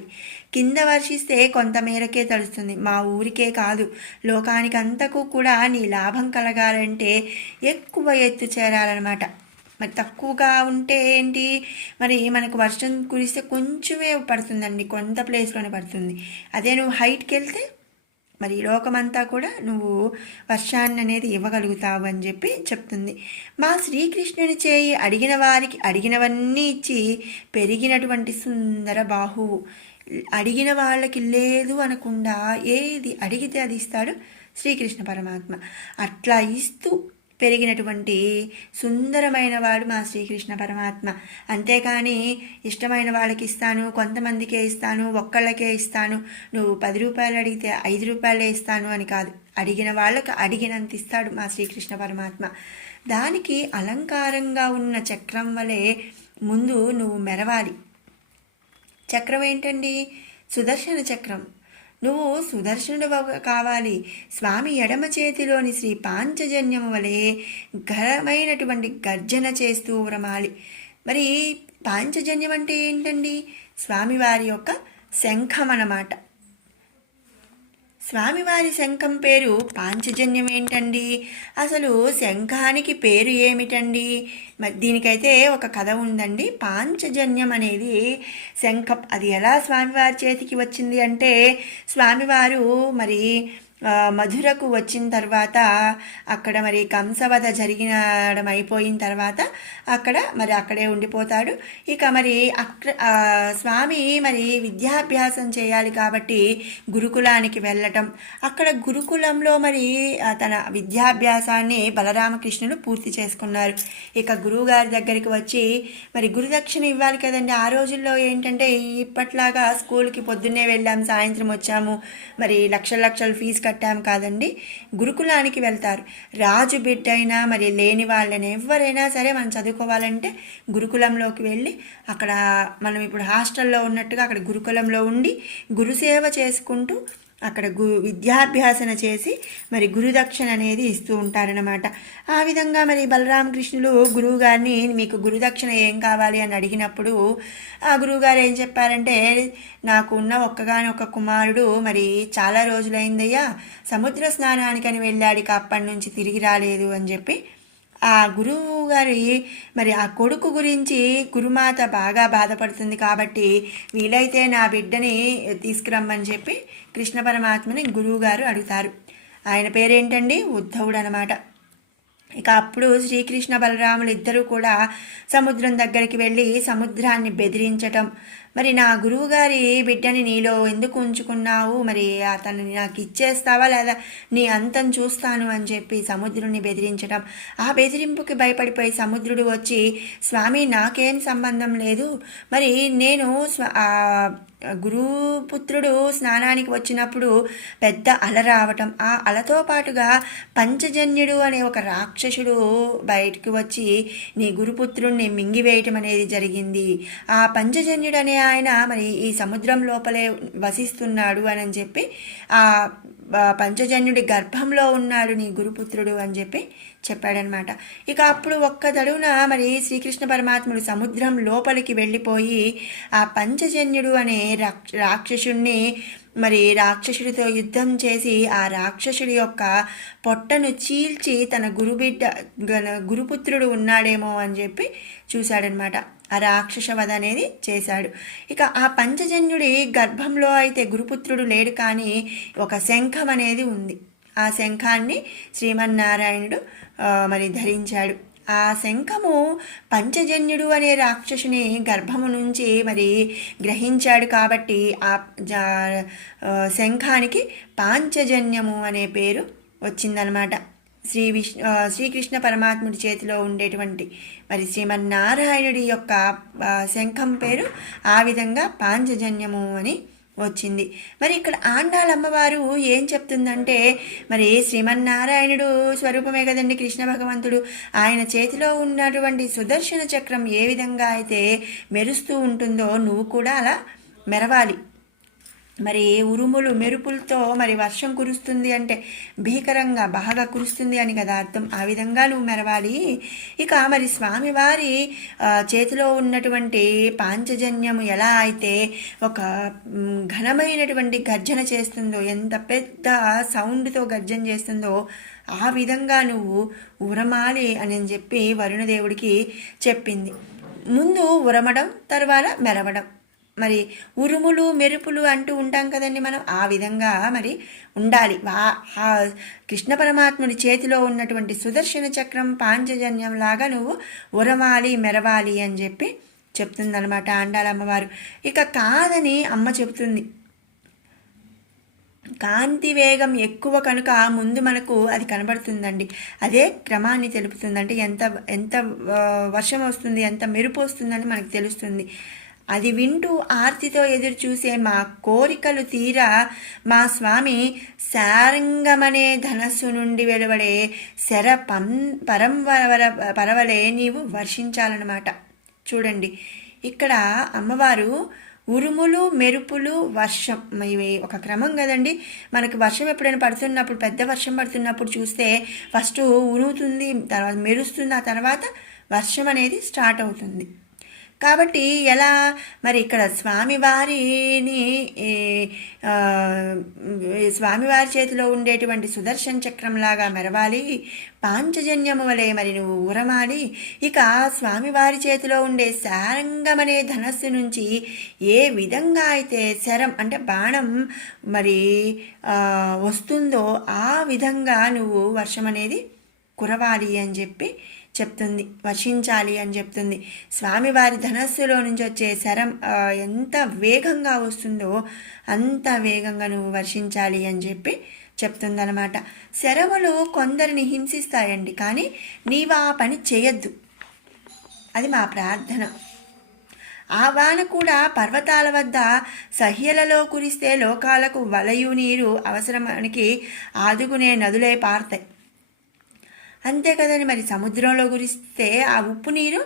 కింద వర్షిస్తే కొంత మేరకే తడుస్తుంది. మా ఊరికే కాదు, లోకానికి అంతకు కూడా నీ లాభం కలగాలంటే ఎక్కువ ఎత్తు చేరాలన్నమాట. మరి తక్కువగా ఉంటే ఏంటి, మరి మనకు వర్షం కురిస్తే కొంచెమే పడుతుందండి, కొంత ప్లేస్లోనే పడుతుంది. అదే నువ్వు హైట్కి వెళ్తే మరి లోకమంతా కూడా నువ్వు వర్షాన్ని అనేది ఇవ్వగలుగుతావు అని చెప్పి చెప్తుంది. మా శ్రీకృష్ణుని చేయి అడిగిన వారికి అడిగినవన్నీ ఇచ్చి పెరిగినటువంటి సుందర బాహువు. అడిగిన వాళ్ళకి లేదు అనకుండా ఏది అడిగితే అది ఇస్తాడు శ్రీకృష్ణ పరమాత్మ. అట్లా ఇస్తూ పెరిగినటువంటి సుందరమైన వాడు మా శ్రీకృష్ణ పరమాత్మ. అంతేకాని ఇష్టమైన వాళ్ళకి ఇస్తాను, కొంతమందికే ఇస్తాను, ఒక్కళ్ళకే ఇస్తాను, నువ్వు 10 రూపాయలు అడిగితే 5 రూపాయలే ఇస్తాను అని కాదు. అడిగిన వాళ్ళకి అడిగినంత ఇస్తాడు మా శ్రీకృష్ణ పరమాత్మ. దానికి అలంకారంగా ఉన్న చక్రం వలె ముందు నువ్వు మెరవాలి. చక్రం ఏంటండి? సుదర్శన చక్రం. నువ్వు సుదర్శనుడు కావాలి. స్వామి ఎడమ చేతిలోని శ్రీ పాంచజన్యము వలె ఘనమైనటువంటి గర్జన చేస్తూ ఉరమాలి. మరి పాంచజన్యం అంటే ఏంటండి? స్వామివారి యొక్క శంఖం అన్నమాట. స్వామివారి శంఖం పేరు పాంచజన్యం ఏంటండి? అసలు శంఖానికి పేరు ఏమిటండి? దీనికైతే ఒక కథ ఉందండి. పాంచజన్యం అనేది శంఖం, అది ఎలా స్వామివారి చేతికి వచ్చింది అంటే, స్వామివారు మరి మధురకు వచ్చిన తర్వాత అక్కడ మరి కంసవధ జరిగినడం అయిపోయిన తర్వాత అక్కడే ఉండిపోతాడు. ఇక మరి స్వామి మరి విద్యాభ్యాసం చేయాలి కాబట్టి గురుకులానికి వెళ్ళటం, అక్కడ గురుకులంలో మరి తన విద్యాభ్యాసాన్ని బలరామకృష్ణులు పూర్తి చేసుకున్నారు. ఇక గురువుగారి దగ్గరికి వచ్చి మరి గురుదక్షిణ ఇవ్వాలి కదండి. ఆ రోజుల్లో ఏంటంటే ఇప్పట్లాగా స్కూల్కి పొద్దున్నే వెళ్ళాం, సాయంత్రం వచ్చాము, మరి లక్షల ఫీజు కట్టాం కాదండి. గురుకులానికి వెళ్తారు. రాజు బిడ్డ అయినా మరి లేని వాళ్ళని ఎవరైనా సరే మనం చదువుకోవాలంటే గురుకులంలోకి వెళ్ళి అక్కడ మనం ఇప్పుడు హాస్టల్లో ఉన్నట్టుగా అక్కడ గురుకులంలో ఉండి గురుసేవ చేసుకుంటూ అక్కడ విద్యాభ్యాసన చేసి మరి గురుదక్షిణ అనేది ఇస్తూ ఉంటారనమాట. ఆ విధంగా మరి బలరామకృష్ణులు గురువు గారిని మీకు గురుదక్షిణ ఏం కావాలి అని అడిగినప్పుడు ఆ గురువుగారు ఏం చెప్పారంటే, నాకు ఉన్న ఒక్కగానొక్క కుమారుడు మరి చాలా రోజులైందయ్యా, సముద్ర స్నానానికని వెళ్ళాడు, అప్పటి నుంచి తిరిగి రాలేదు అని చెప్పి ఆ గురువు గారి మరి ఆ కొడుకు గురించి గురుమాత బాగా బాధపడుతుంది కాబట్టి వీలైతే నా బిడ్డని తీసుకురమ్మని చెప్పి కృష్ణ పరమాత్మని గురువుగారు అడుగుతారు. ఆయన పేరేంటండి? ఉద్ధవుడు అనమాట. ఇక అప్పుడు శ్రీకృష్ణ బలరాములు ఇద్దరూ కూడా సముద్రం దగ్గరికి వెళ్ళి సముద్రాన్ని బెదిరించటం, మరి నా గురువుగారి బిడ్డని నీలో ఎందుకు ఉంచుకున్నావు, మరి అతన్ని నాకు ఇచ్చేస్తావా లేదా, నీ అంతం చూస్తాను అని చెప్పి సముద్రుని బెదిరించడం. ఆ బెదిరింపుకి భయపడిపోయి సముద్రుడు వచ్చి, స్వామి నాకేం సంబంధం లేదు, మరి నేను గురుపుత్రుడు స్నానానికి వచ్చినప్పుడు పెద్ద అల రావటం, ఆ అలతో పాటుగా పంచజన్యుడు అనే ఒక రాక్షసుడు బయటకు వచ్చి నీ గురుపుత్రుడిని మింగివేయటం అనేది జరిగింది. ఆ పంచజన్యుడు అనే ఆయన మరి ఈ సముద్రం లోపలే వసిస్తున్నాడు అని చెప్పి ఆ పంచజన్యుడి గర్భంలో ఉన్నాడు నీ గురుపుత్రుడు అని చెప్పి చెప్పాడనమాట. ఇక అప్పుడు ఒక్క తడువున మరి శ్రీకృష్ణ పరమాత్ముడు సముద్రం లోపలికి వెళ్ళిపోయి ఆ పంచజన్యుడు అనే రాక్షసుణ్ణి మరి రాక్షసుడితో యుద్ధం చేసి ఆ రాక్షసుడి యొక్క పొట్టను చీల్చి తన గురుపుత్రుడు ఉన్నాడేమో అని చెప్పి చూశాడనమాట. ఆ రాక్షస వధ అనేది చేశాడు. ఇక ఆ పంచజన్యుడి గర్భంలో అయితే గురుపుత్రుడు లేడు, కానీ ఒక శంఖం అనేది ఉంది. ఆ శంఖాన్ని శ్రీమన్నారాయణుడు మరి ధరించాడు. ఆ శంఖము పంచజన్యుడు అనే రాక్షసుని గర్భము నుంచి మరి గ్రహించాడు కాబట్టి ఆ శంఖానికి పాంచజన్యము అనే పేరు వచ్చిందనమాట. శ్రీకృష్ణ పరమాత్ముడి చేతిలో ఉండేటువంటి మరి శ్రీమన్నారాయణుడి యొక్క శంఖం పేరు ఆ విధంగా పాంచజన్యము అని వచ్చింది. మరి ఇక్కడ ఆండాళమ్మవారు ఏం చెప్తుందంటే, మరి శ్రీమన్నారాయణుడు స్వరూపమే కదండి కృష్ణ భగవంతుడు. ఆయన చేతిలో ఉన్నటువంటి సుదర్శన చక్రం ఏ విధంగా అయితే మెరుస్తూ ఉంటుందో నువ్వు కూడా అలా మెరవాలి. మరి ఉరుములు మెరుపులతో మరి వర్షం కురుస్తుంది అంటే భీకరంగా బాగా కురుస్తుంది అని కదా అర్థం. ఆ విధంగా నువ్వు మెరవాలి. ఇక మరి స్వామివారి చేతిలో ఉన్నటువంటి పాంచజన్యము ఎలా అయితే ఒక ఘనమైనటువంటి గర్జన చేస్తుందో, ఎంత పెద్ద సౌండ్తో గర్జన చేస్తుందో ఆ విధంగా నువ్వు ఉరమాలి అని చెప్పి వరుణదేవుడికి చెప్పింది. ముందు ఉరమడం, తర్వాత మెరవడం. మరి ఉరుములు మెరుపులు అంటూ ఉంటాం కదండి మనం, ఆ విధంగా మరి ఉండాలి. కృష్ణ పరమాత్ముడి చేతిలో ఉన్నటువంటి సుదర్శన చక్రం పాంచజన్యం లాగా నువ్వు ఉరవాలి మెరవాలి అని చెప్పి చెప్తుందనమాట ఆండాళమ్మవారు. ఇక కాదని అమ్మ చెబుతుంది. కాంతి వేగం ఎక్కువ కనుక ముందు మనకు అది కనబడుతుందండి. అదే క్రమాన్ని తెలుపుతుందంటే ఎంత వర్షం వస్తుంది, ఎంత మెరుపు వస్తుందని మనకు తెలుస్తుంది. అది వింటూ ఆర్తితో ఎదురు చూసే మా కోరికలు తీరా మా స్వామి శారంగమనే ధనస్సు నుండి వెలువడే పరవలే నీవు వర్షించాలన్నమాట. చూడండి, ఇక్కడ అమ్మవారు ఉరుములు మెరుపులు వర్షం ఇవి ఒక క్రమం కదండి. మనకి వర్షం ఎప్పుడైనా పడుతున్నప్పుడు, పెద్ద వర్షం పడుతున్నప్పుడు చూస్తే ఫస్ట్ ఉరుముతుంది, తర్వాత మెరుస్తుంది, ఆ తర్వాత వర్షం అనేది స్టార్ట్ అవుతుంది. కాబట్టి ఎలా మరి ఇక్కడ స్వామివారి చేతిలో ఉండేటువంటి సుదర్శన చక్రంలాగా మెరవాలి, పాంచజన్యము వలె మరి నువ్వు ఉరమాలి. ఇక స్వామివారి చేతిలో ఉండే శారంగమనే ధనస్సు నుంచి ఏ విధంగా అయితే శరం అంటే బాణం మరి వస్తుందో ఆ విధంగా నువ్వు వర్షం అనేది కురవాలి అని చెప్పి చెప్తుంది, వర్షించాలి అని చెప్తుంది. స్వామివారి ధనస్సులో నుంచి వచ్చే శరం ఎంత వేగంగా వస్తుందో అంత వేగంగా నువ్వు వర్షించాలి అని చెప్పి చెప్తుందన్నమాట. శరములు కొందరిని హింసిస్తాయండి, కానీ నీవు ఆ పని చేయొద్దు, అది మా ప్రార్థన. ఆ వాన కూడా పర్వతాల వద్ద సహ్యలలో కురిస్తే లోకాలకు వలయు నీరు అవసరానికి ఆదుకునే నదులే పారుతాయి. అంతే కదండి. మరి సముద్రంలో కురిస్తే ఆ ఉప్పు నీరు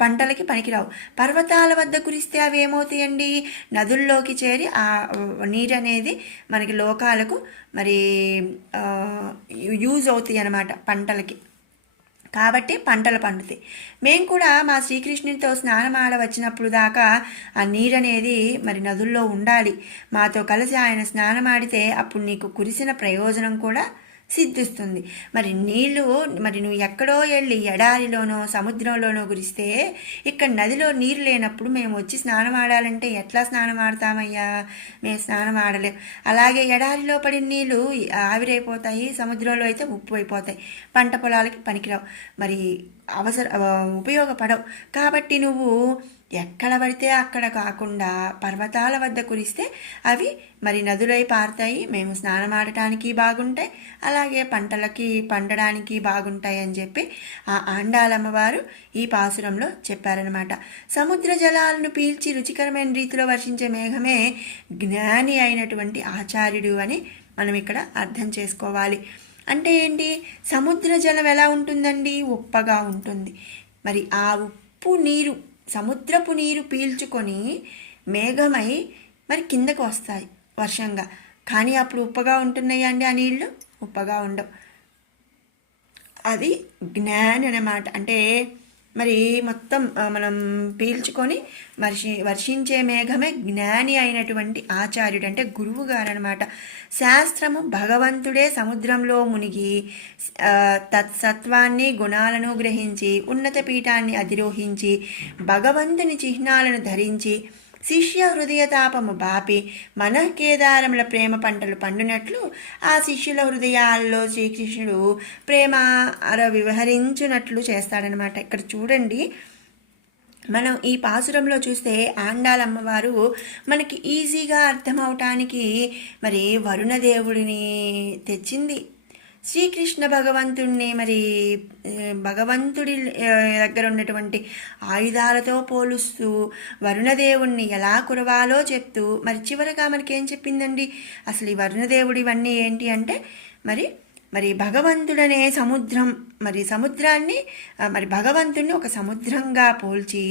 పంటలకి పనికిరావు. పర్వతాల వద్ద కురిస్తే అవి ఏమవుతాయండి, నదుల్లోకి చేరి ఆ నీరు అనేది మనకి లోకాలకు మరి యూజ్ అవుతాయి అన్నమాట పంటలకి. కాబట్టి పంటలు పండుతాయి. మేము కూడా మా శ్రీకృష్ణునితో స్నానమాడ వచ్చినప్పుడు దాకా ఆ నీరు అనేది మరి నదుల్లో ఉండాలి. మాతో కలిసి ఆయన స్నానమాడితే అప్పుడు నీకు కురిసిన ప్రయోజనం కూడా సిద్ధిస్తుంది. మరి నీళ్ళు మరి నువ్వు ఎక్కడో వెళ్ళి ఎడారిలోనో సముద్రంలోనో కురిస్తే ఇక్కడ నదిలో నీరు లేనప్పుడు మేము వచ్చి స్నానం ఆడాలంటే ఎట్లా స్నానం ఆడతామయ్యా, మేము స్నానం ఆడలేం. అలాగే ఎడారిలో పడిన నీళ్ళు ఆవిరైపోతాయి, సముద్రంలో అయితే ఉప్పు అయిపోతాయి, పంట పొలాలకి పనికిరావు, మరి ఉపయోగపడవు. కాబట్టి నువ్వు ఎక్కడ పడితే అక్కడ కాకుండా పర్వతాల వద్ద కురిస్తే అవి మరి నదులై పారుతాయి, మేము స్నానం ఆడటానికి బాగుంటాయి, అలాగే పంటలకి పండడానికి బాగుంటాయి అని చెప్పి ఆ ఆండాళమ్మవారు ఈ పాసురంలో చెప్పారనమాట. సముద్ర జలాలను పీల్చి రుచికరమైన రీతిలో వర్షించే మేఘమే జ్ఞాని అయినటువంటి ఆచార్యుడు అని మనం ఇక్కడ అర్థం చేసుకోవాలి. అంటే ఏంటి, సముద్ర జలం ఎలా ఉంటుందండి, ఉప్పగా ఉంటుంది. మరి ఆ ఉప్పు నీరు సముద్రపు నీరు పీల్చుకొని మేఘమై మరి కిందకు వస్తాయి వర్షంగా. కానీ అప్పుడు ఉప్పగా ఉంటున్నాయా అండి ఆ నీళ్ళు? ఉప్పగా ఉండవు. అది జ్ఞాని అన్నమాట. అంటే మరి మొత్తం మనం పీల్చుకొని వర్షించే మేఘమే జ్ఞాని అయినటువంటి ఆచార్యుడు, అంటే గురువు గారు అనమాట. శాస్త్రము భగవంతుడే సముద్రంలో మునిగి తత్సత్వాన్ని గుణాలను గ్రహించి ఉన్నత పీఠాన్ని అధిరోహించి భగవంతుని చిహ్నాలను ధరించి శిష్య హృదయతాపము బాపి మనఃకేదారముల ప్రేమ పంటలు పండునట్లు ఆ శిష్యుల హృదయాల్లో శ్రీకృష్ణుడు ప్రేమ వివహరించునట్లు చేస్తాడనమాట. ఇక్కడ చూడండి, మనం ఈ పాసురంలో చూస్తే ఆండాలమ్మవారు మనకి ఈజీగా అర్థమవటానికి మరి వరుణదేవుడిని తెచ్చింది. శ్రీకృష్ణ భగవంతుణ్ణి మరి భగవంతుడి దగ్గర ఉన్నటువంటి ఆయుధాలతో పోలుస్తూ వరుణదేవుణ్ణి ఎలా కురవాలో చెప్తూ మరి చివరగా మనకేం చెప్పిందండి? అసలు ఈ వరుణదేవుడు ఇవన్నీ ఏంటి అంటే మరి భగవంతుడనే సముద్రం, మరి సముద్రాన్ని మరి భగవంతుడిని ఒక సముద్రంగా పోల్చి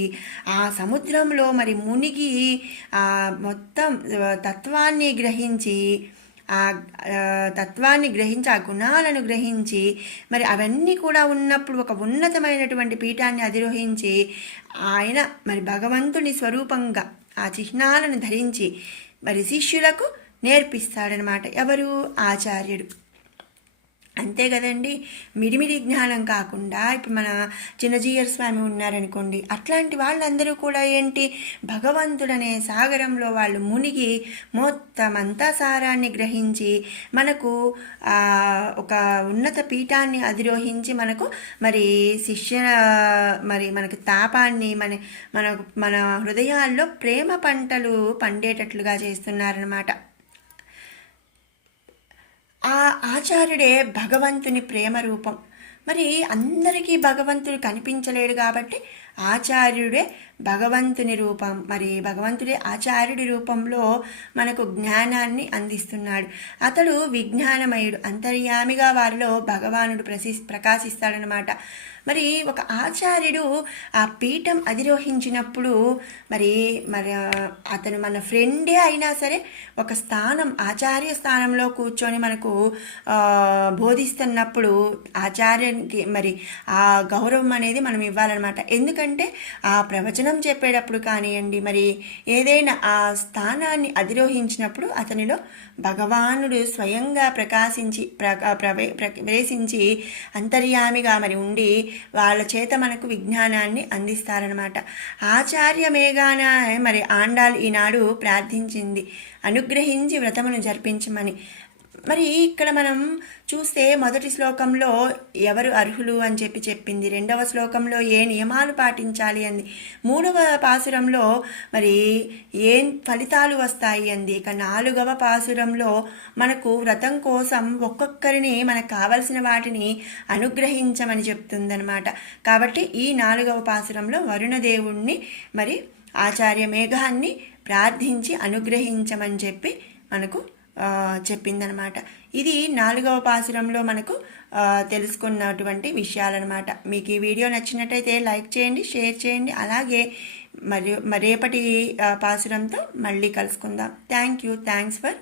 ఆ సముద్రంలో మరి మునిగి ఆ మొత్తం తత్వాన్ని గ్రహించి ఆ గుణాలను గ్రహించి మరి అవన్నీ కూడా ఉన్నప్పుడు ఒక ఉన్నతమైనటువంటి పీఠాన్ని అధిరోహించి ఆయన మరి భగవంతుని స్వరూపంగా ఆ చిహ్నాలను ధరించి మరి శిష్యులకు నేర్పిస్తాడనమాట. ఎవరు? ఆచార్యుడు. అంతే కదండి. మిడిమిడి జ్ఞానం కాకుండా ఇప్పుడు మన చిన్నజీయర్ స్వామి ఉన్నారనుకోండి, అట్లాంటి వాళ్ళందరూ కూడా ఏంటి, భగవంతుడనే సాగరంలో వాళ్ళు మునిగి మొత్తం అంతా సారాన్ని గ్రహించి మనకు ఒక ఉన్నత పీఠాన్ని అధిరోహించి మనకు మరి మనకి తాపాన్ని మన హృదయాల్లో ప్రేమ పంటలు పండేటట్లుగా చేస్తున్నారనమాట. ఆ ఆచార్యుడే భగవంతుని ప్రేమ రూపం. మరి అందరికీ భగవంతుడు కనిపించలేడు కాబట్టి ఆచార్యుడే భగవంతుని రూపం. మరి భగవంతుడే ఆచార్యుడి రూపంలో మనకు జ్ఞానాన్ని అందిస్తున్నాడు. అతడు విజ్ఞానమయుడు, అంతర్యామిగా వారిలో భగవానుడు ప్రకాశిస్తాడనమాట. మరి ఒక ఆచార్యుడు ఆ పీఠం అధిరోహించినప్పుడు మరి అతను మన ఫ్రెండే అయినా సరే ఒక స్థానం, ఆచార్య స్థానంలో కూర్చొని మనకు బోధిస్తున్నప్పుడు ఆచార్యానికి మరి ఆ గౌరవం అనేది మనం ఇవ్వాలన్నమాట. ఎందుకంటే ఆ ప్రవచనం చెప్పేటప్పుడు కానివ్వండి, మరి ఏదైనా ఆ స్థానాన్ని అధిరోహించినప్పుడు అతనిలో భగవానుడు స్వయంగా ప్రవేశించి అంతర్యామిగా మరి ఉండి వాళ్ళ చేత మనకు విజ్ఞానాన్ని అందిస్తారనమాట. ఆచార్య మేఘాన మరి ఆండాల్ ఈనాడు ప్రార్థించింది, అనుగ్రహించి వ్రతమును జరిపించమని. మరి ఇక్కడ మనం చూస్తే మొదటి శ్లోకంలో ఎవరు అర్హులు అని చెప్పింది, రెండవ శ్లోకంలో ఏ నియమాలు పాటించాలి అంది, మూడవ పాసురంలో మరి ఏం ఫలితాలు వస్తాయి అంది, ఇక నాలుగవ పాసురంలో మనకు వ్రతం కోసం ఒక్కొక్కరిని మనకు కావలసిన వాటిని అనుగ్రహించమని చెప్తుందనమాట. కాబట్టి ఈ నాలుగవ పాసురంలో వరుణదేవుణ్ణి మరి ఆచార్య మేఘాన్ని ప్రార్థించి అనుగ్రహించమని చెప్పి మనకు చెప్పిందనమాట. ఇది నాలుగవ పాసురంలో మనకు తెలుసుకున్నటువంటి విషయాలన్నమాట. మీకు ఈ వీడియో నచ్చినట్టయితే లైక్ చేయండి, షేర్ చేయండి. అలాగే రేపటి పాసురంతో మళ్ళీ కలుసుకుందాం. Thanks for